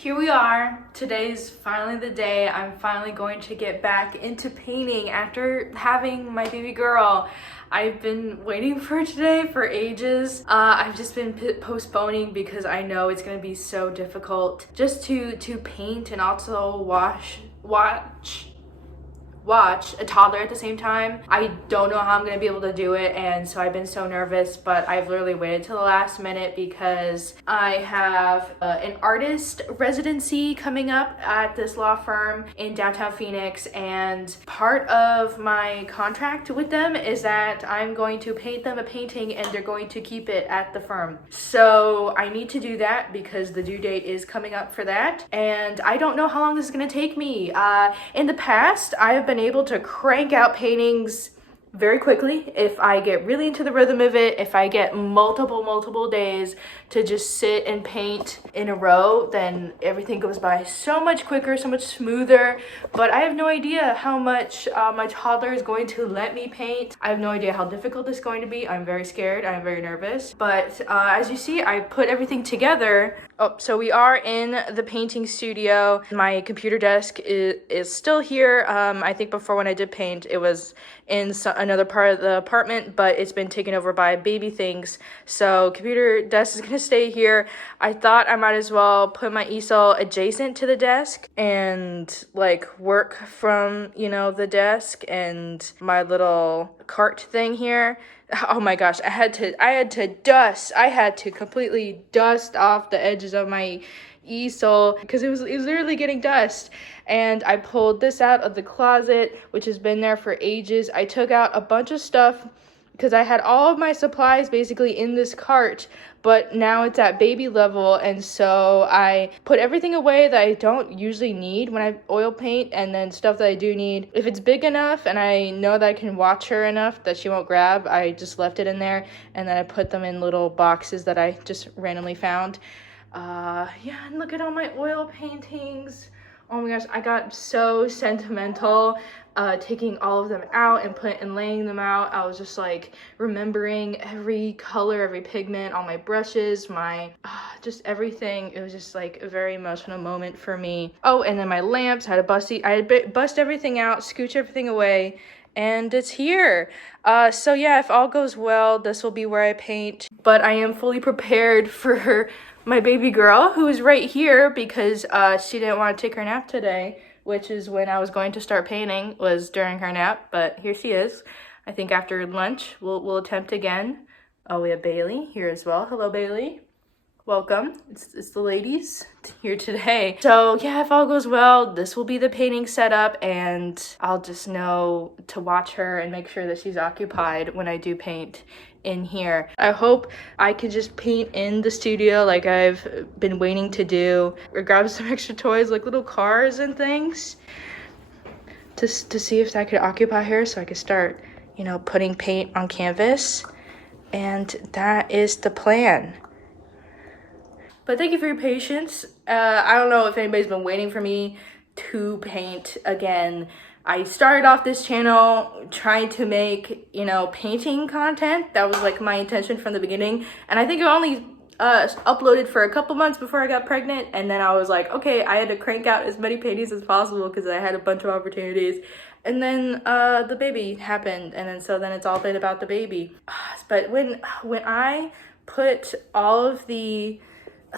Here we are. Today's finally the day. I'm finally going to get back into painting after having my baby girl. I've been waiting for today for ages. I've just been postponing because I know it's gonna be so difficult just to paint and also watch a toddler at the same time. I don't know how I'm gonna be able to do it, and so I've been so nervous, but I've literally waited till the last minute because I have an artist residency coming up at this law firm in downtown Phoenix, and part of my contract with them is that I'm going to paint them a painting and they're going to keep it at the firm. So I need to do that because the due date is coming up for that, and I don't know how long this is gonna take me. In the past, I have been able to crank out paintings very quickly if I get really into the rhythm of it. If I get multiple days to just sit and paint in a row, then everything goes by so much quicker, so much smoother. But I have no idea how much my toddler is going to let me paint. I have no idea how difficult this is going to be. I'm very scared. I'm very nervous. But as you see, I put everything together. Oh, so we are in the painting studio. My computer desk is still here. I think before when I did paint, it was in another part of the apartment, but it's been taken over by baby things. So computer desk is gonna stay here. I thought I might as well put my easel adjacent to the desk and like work from, the desk, and my little cart thing here. Oh my gosh, I had to completely dust off the edges of my easel because it was literally getting dust. And I pulled this out of the closet, which has been there for ages. I took out a bunch of stuff because I had all of my supplies basically in this cart, but now it's at baby level, and so I put everything away that I don't usually need when I oil paint, and then stuff that I do need. If it's big enough and I know that I can watch her enough that she won't grab, I just left it in there, and then I put them in little boxes that I just randomly found. Yeah, and look at all my oil paintings. Oh my gosh, I got so sentimental taking all of them out and laying them out. I was just like remembering every color, every pigment, all my brushes, just everything. It was just like a very emotional moment for me. Oh, and then my lamps, I had to bust everything out, scooch everything away, and it's here. So yeah, if all goes well, this will be where I paint. But I am fully prepared for my baby girl, who is right here because she didn't want to take her nap today, which is when I was going to start painting, was during her nap. But here she is. I think after lunch we'll attempt again. Oh, we have Bailey here as well. Hello, Bailey. Welcome. It's the ladies here today. So yeah, if all goes well, this will be the painting setup, and I'll just know to watch her and make sure that she's occupied when I do paint in here. I hope I can just paint in the studio like I've been waiting to do, or grab some extra toys like little cars and things to see if I could occupy her so I could start, putting paint on canvas. And that is the plan. But thank you for your patience. I don't know if anybody's been waiting for me to paint again. I started off this channel trying to make, painting content. That was like my intention from the beginning. And I think I only uploaded for a couple months before I got pregnant. And then I was like, okay, I had to crank out as many paintings as possible because I had a bunch of opportunities. And then the baby happened. And then it's all been about the baby. But when I put all of the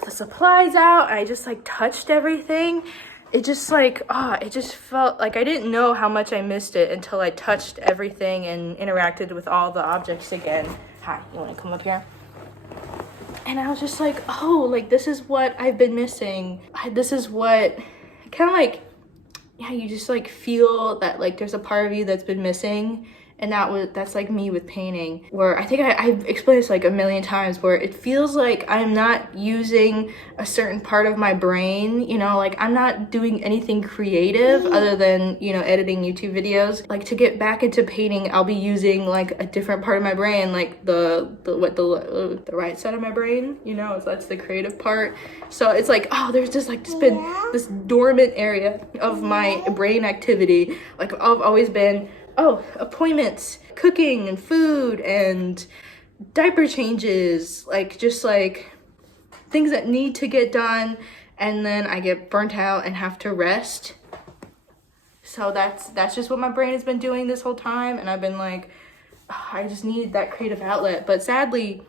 supplies out, I just like touched everything. It just it just felt like I didn't know how much I missed it until I touched everything and interacted with all the objects again. Hi, you want to come up here? And I was just like, oh, like this is what I've been missing. This is what kind of like, yeah, you just like feel that like there's a part of you that's been missing. And that's like me with painting, where I think I've explained this like a million times, where it feels like I'm not using a certain part of my brain, like I'm not doing anything creative other than, editing YouTube videos. Like to get back into painting, I'll be using like a different part of my brain, like the right side of my brain, so that's the creative part. So it's like, oh, there's just been this dormant area of my brain activity. Like I've always been, appointments, cooking and food and diaper changes, like just like things that need to get done. and then I get burnt out and have to rest. So that's just what my brain has been doing this whole time, and I've been like, oh, I just need that creative outlet. But sadly,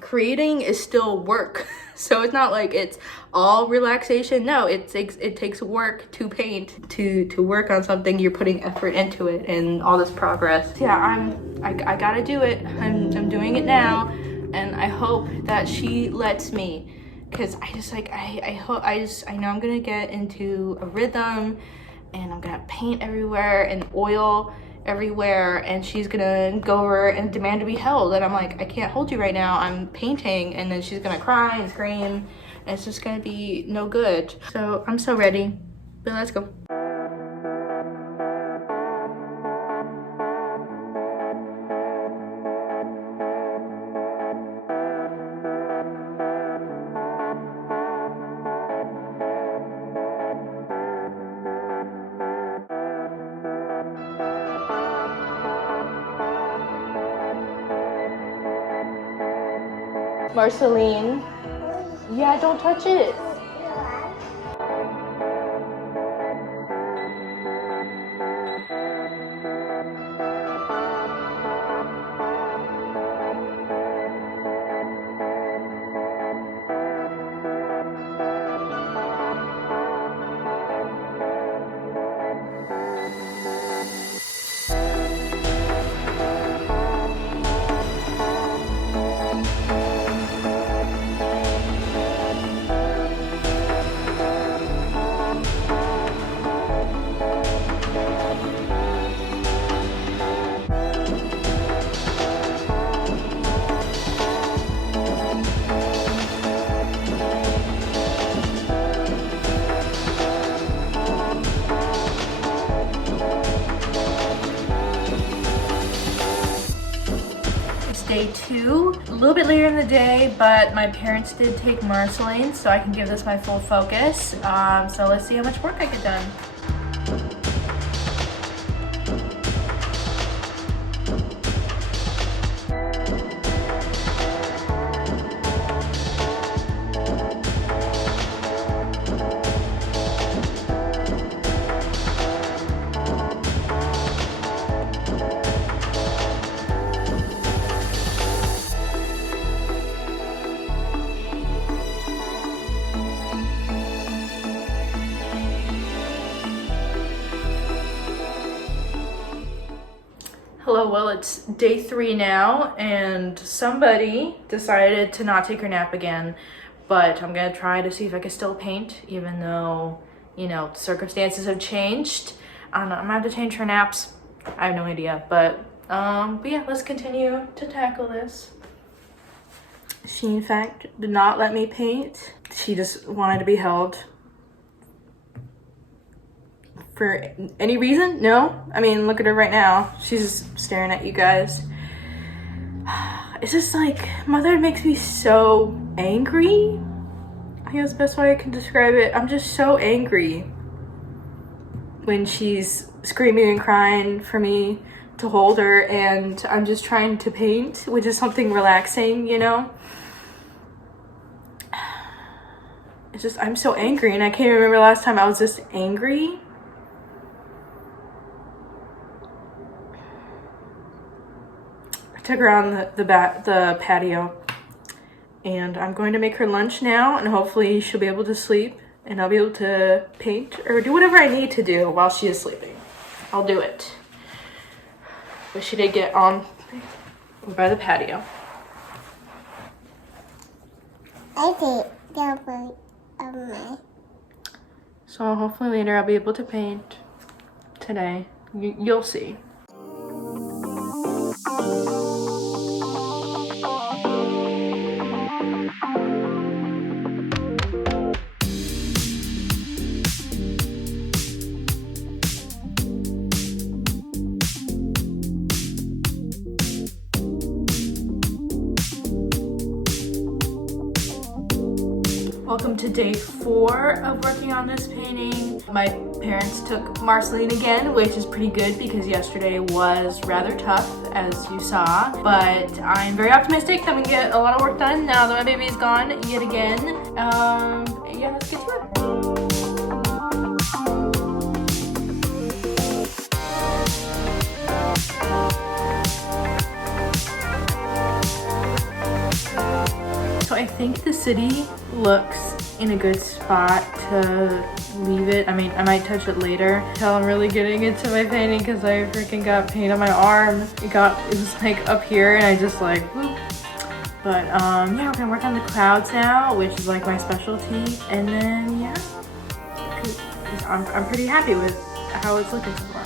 creating is still work. So it's not like it's all relaxation. No, it takes work to paint, to work on something. You're putting effort into it and all this progress. Yeah, I gotta do it. I'm doing it now, and I hope that she lets me, because I just like I know I'm gonna get into a rhythm, and I'm gonna paint everywhere and oil everywhere, and she's gonna go over and demand to be held, and I'm like, I can't hold you right now, I'm painting. And then she's gonna cry and scream, and it's just gonna be no good. So I'm so ready, but let's go. Marceline, yeah, don't touch it. Day 2, a little bit later in the day, but my parents did take Marceline, so I can give this my full focus. So let's see how much work I get done. Hello, well, it's day 3 now, and somebody decided to not take her nap again, but I'm gonna try to see if I can still paint, even though, you know, circumstances have changed. I don't know, I'm gonna have to change her naps. I have no idea, but yeah, let's continue to tackle this. She, in fact, did not let me paint. She just wanted to be held. For any reason? No? I mean, look at her right now. She's just staring at you guys. It's just like, mother makes me so angry. I think that's the best way I can describe it. I'm just so angry when she's screaming and crying for me to hold her, and I'm just trying to paint, which is something relaxing, you know? It's just, I'm so angry, and I can't remember last time I was this angry. Took her on the patio, and I'm going to make her lunch now, and hopefully she'll be able to sleep, and I'll be able to paint or do whatever I need to do while she is sleeping. I'll do it. But she did get on by the patio. So hopefully later I'll be able to paint. Today, you'll see. Welcome to day 4 of working on this painting. My parents took Marceline again, which is pretty good because yesterday was rather tough, as you saw. But I'm very optimistic that we can get a lot of work done now that my baby's gone yet again. yeah, let's get to it. So I think the city looks in a good spot to leave it. I mean, I might touch it later until I'm really getting into my painting because I freaking got paint on my arm. It was like up here and I just like, whoop. But yeah, we're gonna work on the clouds now, which is like my specialty. And then yeah, I'm pretty happy with how it's looking so far.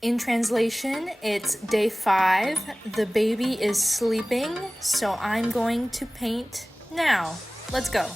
In translation, it's day 5. The baby is sleeping, so I'm going to paint now. Let's go.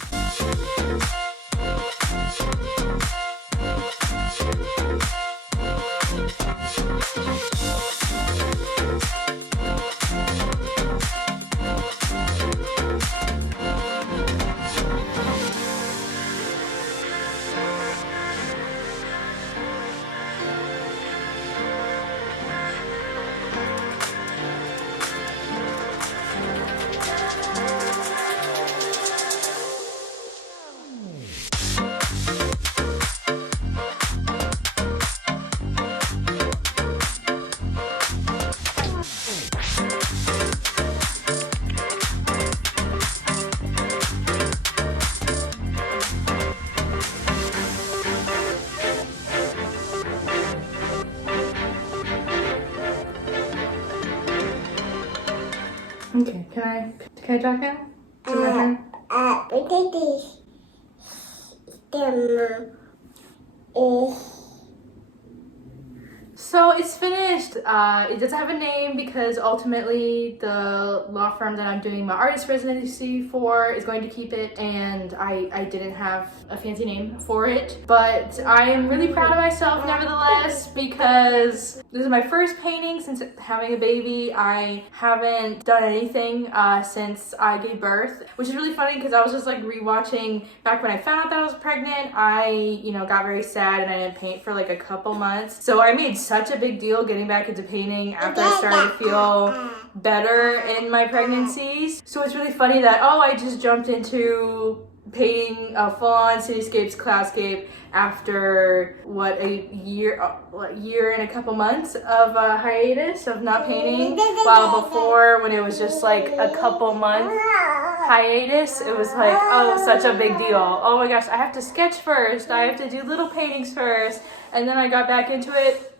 Okay, can I talk now? Is it my turn? So it's finished. It doesn't have a name because ultimately the law firm that I'm doing my artist residency for is going to keep it, and I didn't have a fancy name for it. But I am really proud of myself nevertheless because this is my first painting since having a baby. I haven't done anything since I gave birth, which is really funny because I was just like rewatching back when I found out that I was pregnant. I, got very sad and I didn't paint for like a couple months. So I made such a big deal getting back into painting after I started to feel better in my pregnancies. So it's really funny that, I just jumped into painting a full-on cityscapes cloudscape after a year and a couple months of hiatus of not painting, while before when it was just like a couple months hiatus, it was like, such a big deal. Oh my gosh, I have to sketch first, I have to do little paintings first, and then I got back into it.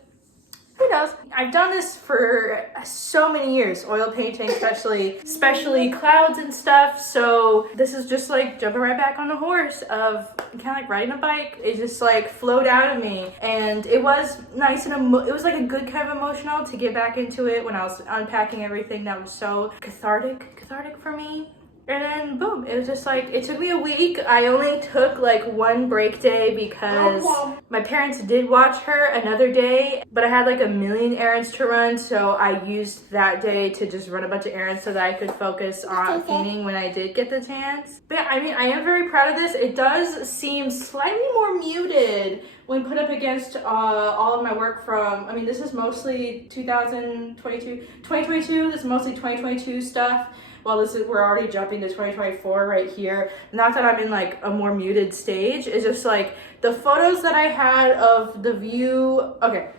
Who knows? I've done this for so many years, oil painting especially clouds and stuff. So this is just like jumping right back on the horse of kind of like riding a bike. It just like flowed out of me, and it was nice and it was like a good kind of emotional to get back into it when I was unpacking everything. That was so cathartic for me. And then boom, it was just like, it took me a week. I only took like one break day because my parents did watch her another day, but I had like a million errands to run, so I used that day to just run a bunch of errands so that I could focus on painting when I did get the chance. But yeah, I mean, I am very proud of this. It does seem slightly more muted when put up against all of my work from, I mean, this is mostly 2022, this is mostly 2022 stuff. Well, we're already jumping to 2024 right here. Not that I'm in like a more muted stage. It's just like the photos that I had of the view. Okay,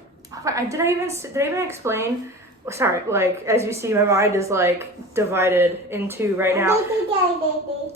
did I even explain? Sorry, like as you see, my mind is like divided into right now.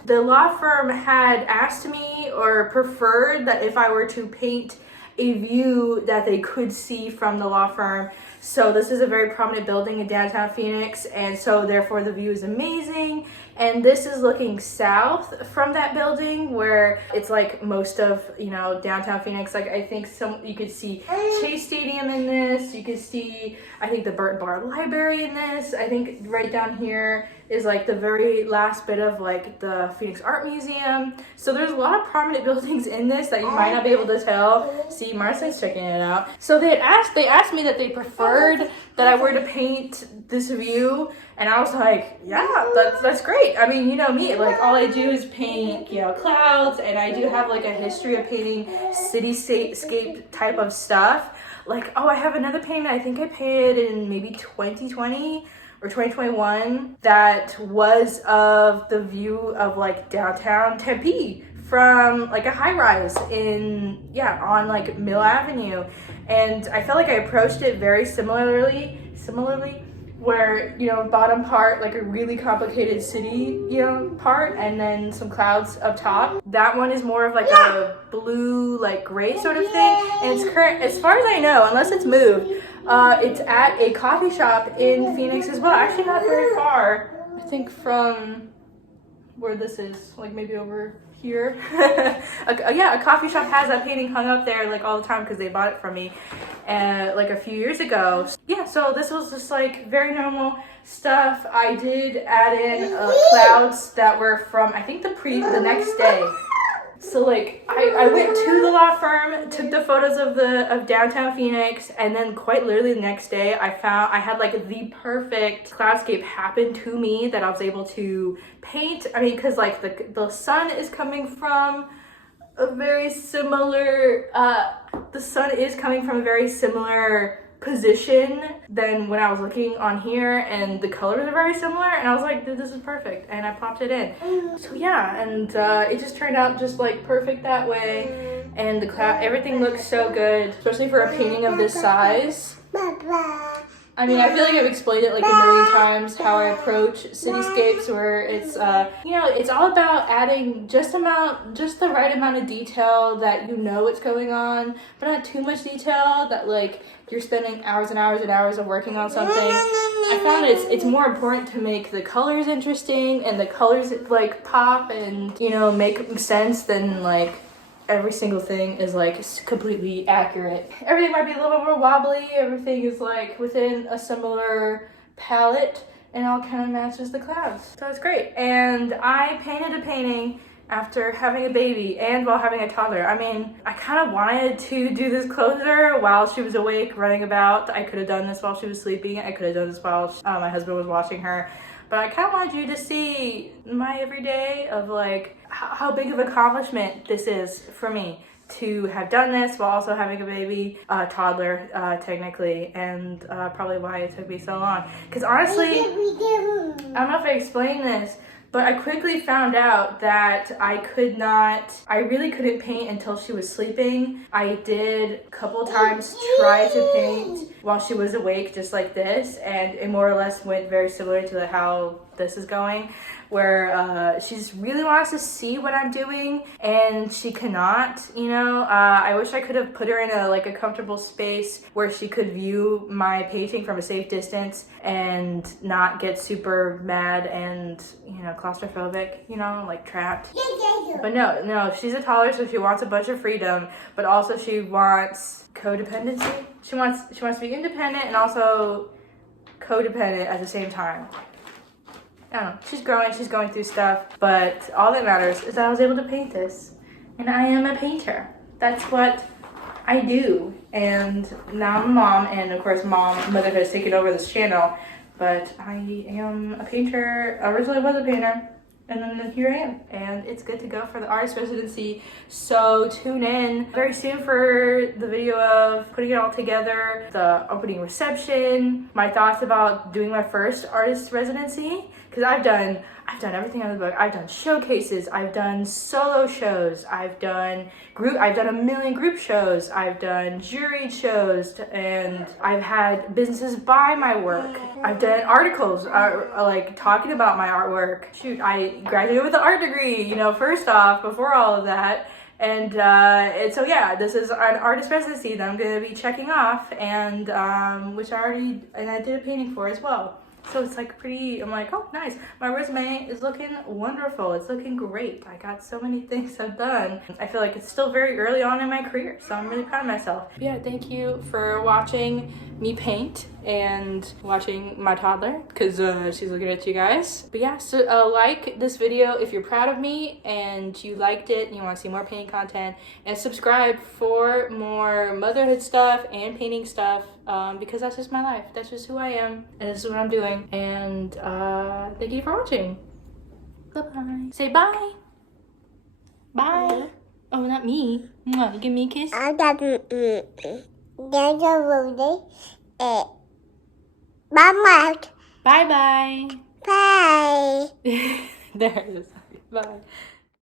The law firm had asked me or preferred that if I were to paint a view that they could see from the law firm. So this is a very prominent building in downtown Phoenix, and so therefore the view is amazing. And this is looking south from that building, where it's like most of, you know, downtown Phoenix. Like I think you could see Chase Stadium in this. You could see, I think, the Burton Bar Library in this. I think right down here is like the very last bit of like the Phoenix Art Museum. So there's a lot of prominent buildings in this that you might not be able to tell. See, Marcy's checking it out. So they asked me that they preferred that I were to paint this view, and I was like, yeah, that's great. I mean, you know me, like all I do is paint, you know, clouds, and I do have like a history of painting cityscape type of stuff. Like, oh, I have another painting I think I painted in maybe 2020 or 2021 that was of the view of like downtown Tempe from like a high rise on like Mill Avenue. And I felt like I approached it very similarly, where, you know, bottom part, like a really complicated city, you know, part, and then some clouds up top. That one is more of like a blue, like gray sort of thing. And it's current, as far as I know, unless it's moved, it's at a coffee shop in Phoenix as well. Actually not very far, I think, from where this is, like maybe over here. Yeah, a coffee shop has that painting hung up there like all the time because they bought it from me like a few years ago. Yeah, so this was just like very normal stuff. I did add in clouds that were from, I think, the next day. So like I went to the law firm, took the photos of downtown Phoenix, and then quite literally the next day I had like the perfect cloudscape happen to me that I was able to paint. I mean, because like the sun is coming from a very similar position than when I was looking on here, and the colors are very similar, and I was like, dude, this is perfect, and I popped it in. So yeah, and it just turned out just like perfect that way, and everything looks so good, especially for a painting of this size. I mean, I feel like I've explained it like a million times how I approach cityscapes, where it's, you know, it's all about adding just the right amount of detail that you know what's going on, but not too much detail that like you're spending hours and hours and hours of working on something. I found it's more important to make the colors interesting and the colors like pop and, you know, make sense than like every single thing is like completely accurate. Everything might be a little bit more wobbly. Everything is like within a similar palette, and all kind of matches the clouds. So it's great. And I painted a painting after having a baby and while having a toddler. I mean, I kind of wanted to do this closer while she was awake, running about. I could have done this while she was sleeping. I could have done this while my husband was watching her. But I kind of wanted you to see my everyday of like how big of an accomplishment this is for me to have done this while also having a baby, toddler technically, and probably why it took me so long. Because honestly, I don't know if I explained this, but I quickly found out that I really couldn't paint until she was sleeping. I did a couple times try to paint while she was awake, just like this, and it more or less went very similar to how this is going, where she just really wants to see what I'm doing, and she cannot, you know. I wish I could have put her in a comfortable space where she could view my painting from a safe distance and not get super mad and, you know, claustrophobic, you know, like trapped. But no, she's a toddler, so she wants a bunch of freedom, but also she wants codependency. She wants to be independent and also codependent at the same time. I don't know, she's going through stuff, but all that matters is that I was able to paint this. And I am a painter. That's what I do. And now I'm a mom, and of course motherhood has taken over this channel, but I am a painter. I originally was a painter, and then here I am. And it's good to go for the artist residency. So tune in very soon for the video of putting it all together, the opening reception, my thoughts about doing my first artist residency. Because I've done everything on the book. I've done showcases, I've done solo shows, I've done a million group shows, I've done juried shows, and I've had businesses buy my work. I've done articles like talking about my artwork. Shoot, I graduated with an art degree, you know, first off, before all of that. And so yeah, this is an artist residency that I'm gonna be checking off, and which I did a painting for as well. So it's like pretty, I'm like, oh, nice. My resume is looking wonderful. It's looking great. I got so many things I've done. I feel like it's still very early on in my career, so I'm really proud of myself. Yeah, thank you for watching me paint and watching my toddler, because she's looking at you guys. But yeah, so like this video if you're proud of me and you liked it and you want to see more painting content, and subscribe for more motherhood stuff and painting stuff, because that's just my life. That's just who I am, and this is what I'm doing. And thank you for watching. Bye-bye. Say bye. Bye. Oh, not me. Mwah. Give me a kiss. Bye. Bye-bye. Bye. There it is. Bye.